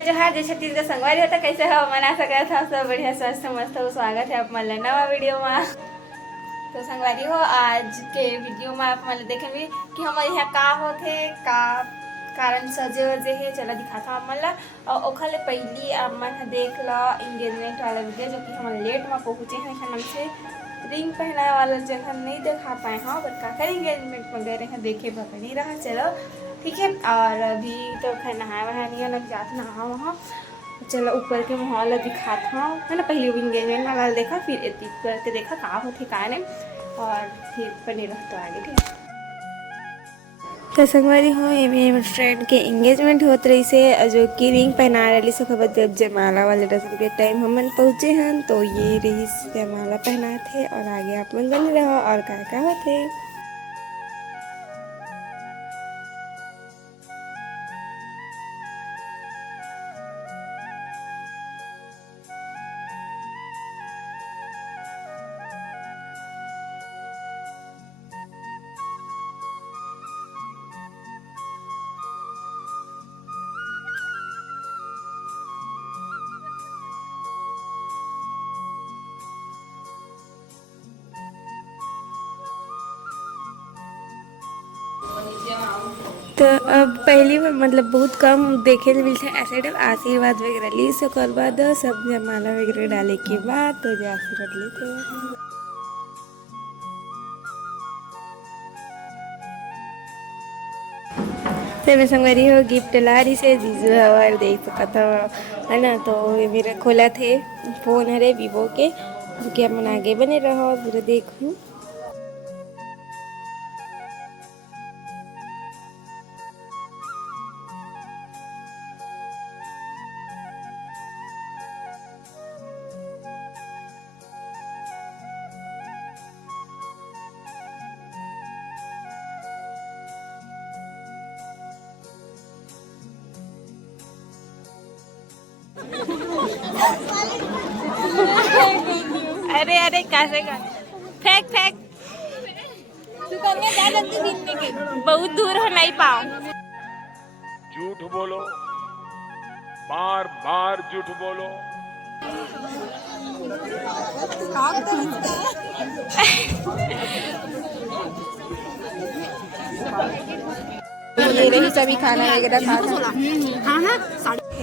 जोहार जय छत्तीसगढ़ संगवारी होता कैसे हो मना सका था सब बढ़िया स्वस्थ मस्त हो। स्वागत है आप मन नवा वीडियो में। तो संगवारी हो आज के वीडियो में आप मन देखेंगे कि हमारे यहाँ का होते का कारण सजे वजे है। चला दिखाता हूँ आप मन और ओखले पहली आप मन देख लो इंगेजमेंट वाला वीडियो जो कि हम लेट में पहुँचे हैं। हमसे रिंग पहनाने वाला जगह नहीं दिखा पाए हाँ बट का इंगेजमेंट में गए रहे देखे भर नहीं रहा। चलो ठीक है। और अभी तो खैर नहाया वहाया नहीं लग जाता नहा वहाँ। चलो ऊपर के माहौल दिखाता हूँ है ना। पहले इंगेजमेंट वाला देखा फिर एतिक करके देखा का होते का नहीं और फिर बने रहता आगे ठीक है। तो संगवारी हो मेरे फ्रेंड के इंगेजमेंट होत रही से जो कि रिंग पहना रही से खबर जब जयमाला वाले रस्म के टाइम हम पहुँचे हैं तो ये रही जयमाला पहना थे और आगे आप मन बने रहो और का होते। तो अब पहली बार मतलब बहुत कम देखे मिलते ऐसे टाइम आशीर्वाद वगैरह ली से बाद सब माला वगैरह डाले के बाद तो जो आशीर्वाद लेते तो मैं संगवारी हो गिफ्ट ला रही से जीजू हमारे देख सकता है ना। तो ये मेरे खोला थे फोन है वीवो के जो कि हम आगे बने रहो पूरा देखूँ। अरे अरे कैसे कर फेंक फेंक बहुत दूर हो नहीं पाओ। झूठ बोलो बार बार झूठ बोलो। ये रही सभी खाना वगैरह खा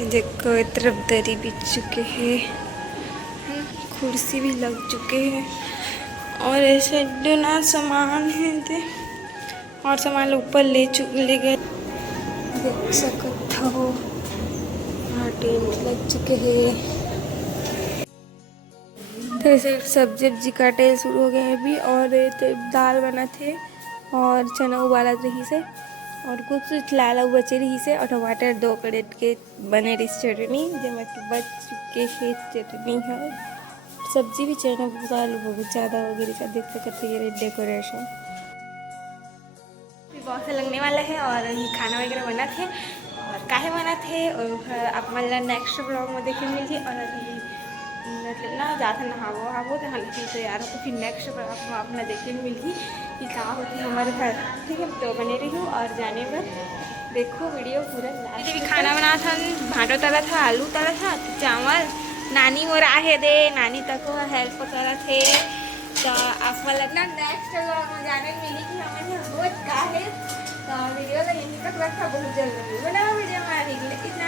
देखो तरफ दरी बिछ चुके हैं कुर्सी भी लग चुके हैं और ऐसे ना सामान है दे और सामान ऊपर ले गए देख सकते हो। टेंट लग चुके हैं तो ऐसे सब्जी काटे शुरू हो गए हैं अभी और तो दाल बना थे और चना उबाला रही से और कुछ लाला बचे रही से और टमाटर 2 कड़ेट के बने रही चटनी जमा कि बच चुके हैं चटनी है सब्जी भी चना दाल बहुत ज़्यादा हो गई देख सकते ये डेकोरेशन बहुत से लगने वाला है। और ये खाना वगैरह बना थे और काहे बना थे और आप मतलब नेक्स्ट ब्लॉग में देखे मिलिए। और अभी मतलब ना ज़्यादा नहावो तो हल्की से यार तो फिर नेक्स्ट ब्लॉग में अपना देखे मिली कि कहाँ होती है हमारे घर ठीक है। तो बने रही हूँ और जाने पर देखो वीडियो पूरा लास्ट भी खाना बना था भाटो तला था आलू तला था तो चावल नानी और आहे दे नानी तक हेल्प करा थे। तो आप मतलब ना नेक्स्ट ब्लॉग में जाने मिली कि हमारे रोज का है। तो वीडियो यहीं तक रखा बहुत जल्दी बना वीडियो में इतना